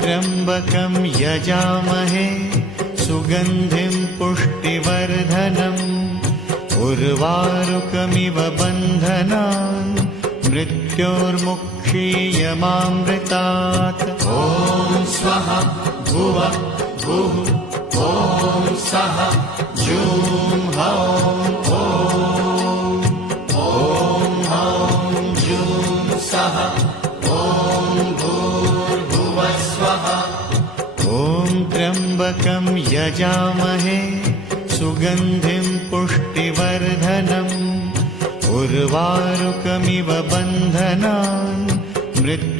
त्र्यम्बकं यजामहे सुगन्धिं पुष्टिवर्धनम् उर्वारुकमिव बन्धनान् मृत्योर्मुक्षीयमामृतात्। ॐ स्वः भुव भुः ॐ सः जूं हौं ॐ हौं जूं सः त्र्यम्बकं यजामहे सुगन्धिं पुष्टिवर्धनम् उर्वारुकमिव बन्धनान् मृत्